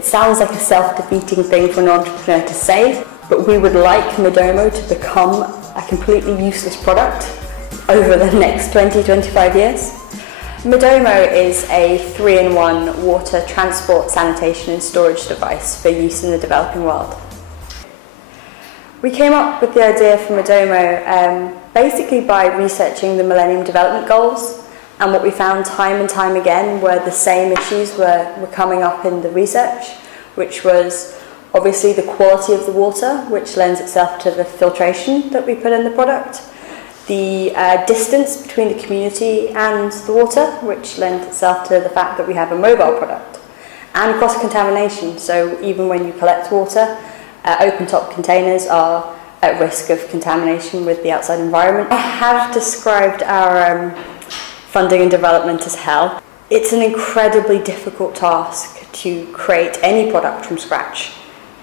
It sounds like a self-defeating thing for an entrepreneur to say, but we would like Midomo to become a completely useless product over the next 20-25 years. Midomo is a 3-in-1 water transport, sanitation and storage device for use in the developing world. We came up with the idea for Midomo basically by researching the Millennium Development Goals, and what we found time and time again were the same issues were coming up in the research, which was obviously the quality of the water, which lends itself to the filtration that we put in the product, the distance between the community and the water, which lends itself to the fact that we have a mobile product, and cross-contamination. So even when you collect water, open-top containers are at risk of contamination with the outside environment. I have described our funding and development as hell. It's an incredibly difficult task to create any product from scratch.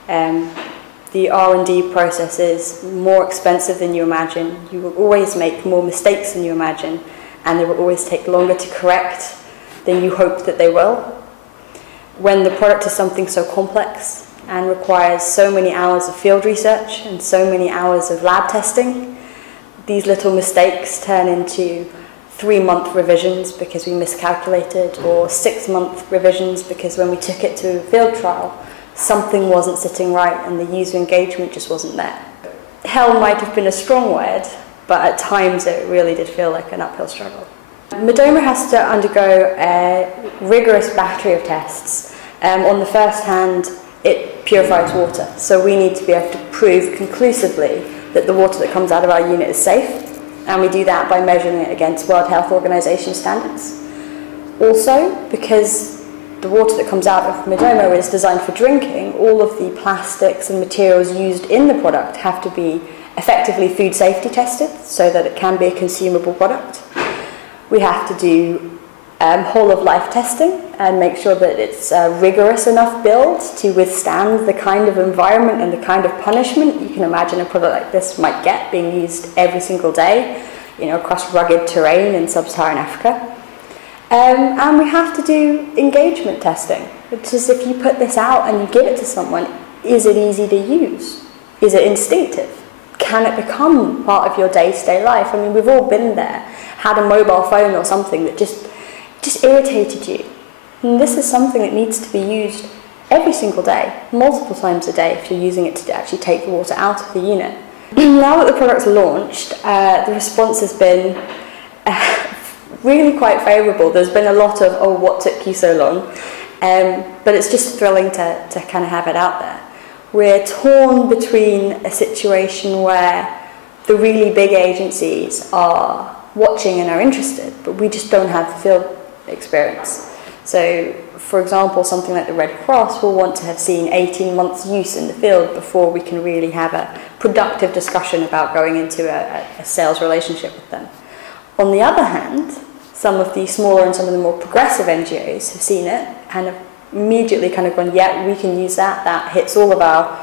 The R&D process is more expensive than you imagine. You will always make more mistakes than you imagine, and they will always take longer to correct than you hope that they will. When the product is something so complex and requires so many hours of field research and so many hours of lab testing, these little mistakes turn into 3-month revisions because we miscalculated, or 6-month revisions because when we took it to a field trial, something wasn't sitting right and the user engagement just wasn't there. Hell might have been a strong word, but at times it really did feel like an uphill struggle. Midomo has to undergo a rigorous battery of tests. On the first hand, it purifies water, so we need to be able to prove conclusively that the water that comes out of our unit is safe, and we do that by measuring it against World Health Organization standards. Also, because the water that comes out of Midomo is designed for drinking, all of the plastics and materials used in the product have to be effectively food safety tested so that it can be a consumable product. We have to do whole of life testing and make sure that it's a rigorous enough build to withstand the kind of environment and the kind of punishment you can imagine a product like this might get being used every single day, across rugged terrain in sub-Saharan Africa. And we have to do engagement testing, which is if you put this out and you give it to someone, is it easy to use? Is it instinctive? Can it become part of your day-to-day life? I mean, we've all been there, had a mobile phone or something that just irritated you. And this is something that needs to be used every single day, multiple times a day if you're using it to actually take the water out of the unit. Now that the product's launched, the response has been really quite favourable. There's been a lot of, oh, what took you so long? But it's just thrilling to kind of have it out there. We're torn between a situation where the really big agencies are watching and are interested, but we just don't have the field experience. So, for example, something like the Red Cross will want to have seen 18 months use in the field before we can really have a productive discussion about going into a sales relationship with them. On the other hand, some of the smaller and some of the more progressive NGOs have seen it and have immediately kind of gone, yeah, we can use that, that hits all of our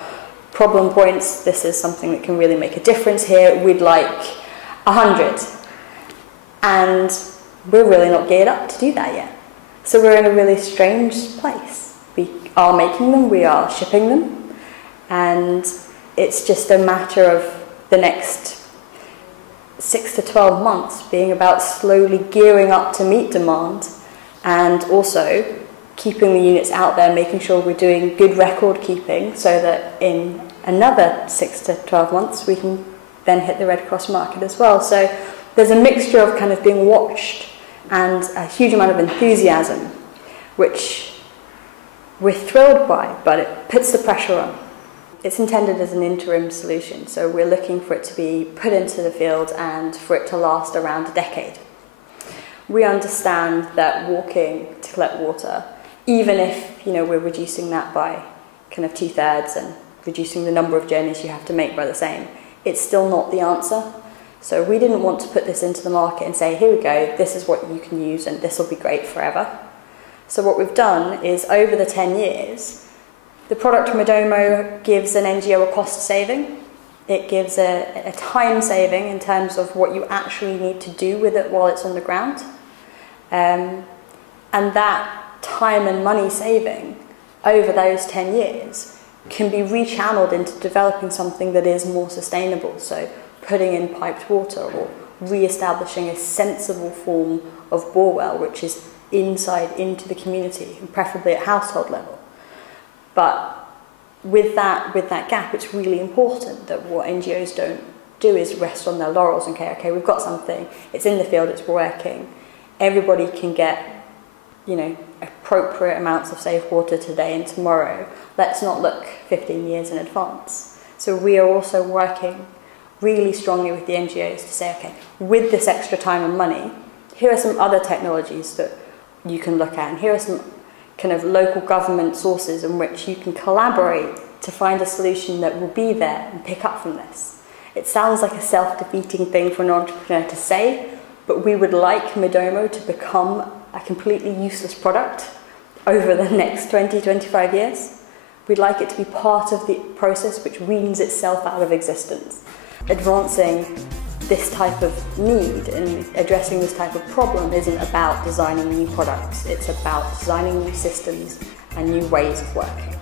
problem points, this is something that can really make a difference here, we'd like 100. And we're really not geared up to do that yet. So we're in a really strange place. We are making them, we are shipping them, and it's just a matter of the next 6 to 12 months being about slowly gearing up to meet demand, and also keeping the units out there, making sure we're doing good record keeping so that in another 6 to 12 months we can then hit the Red Cross market as well. So there's a mixture of kind of being watched and a huge amount of enthusiasm, which we're thrilled by, but it puts the pressure on. It's intended as an interim solution, so we're looking for it to be put into the field and for it to last around a decade. We understand that walking to collect water, even if we're reducing that by kind of 2/3 and reducing the number of journeys you have to make by the same, it's still not the answer. So we didn't want to put this into the market and say, here we go, this is what you can use and this will be great forever. So what we've done is over the 10 years, the product Midomo gives an NGO a cost saving. It gives a time saving in terms of what you actually need to do with it while it's on the ground. And that time and money saving over those 10 years can be rechanneled into developing something that is more sustainable. So putting in piped water or re-establishing a sensible form of borewell which is inside into the community and preferably at household level. But with that gap, it's really important that what NGOs don't do is rest on their laurels and okay, we've got something, it's in the field, it's working, everybody can get, you know, appropriate amounts of safe water today and tomorrow. Let's not look 15 years in advance. So we are also working really strongly with the NGOs to say, okay, with this extra time and money, here are some other technologies that you can look at, and here are some kind of local government sources in which you can collaborate to find a solution that will be there and pick up from this. It sounds like a self-defeating thing for an entrepreneur to say, but we would like Midomo to become a completely useless product over the next 20-25 years. We'd like it to be part of the process which weans itself out of existence. Advancing this type of need and addressing this type of problem isn't about designing new products, it's about designing new systems and new ways of working.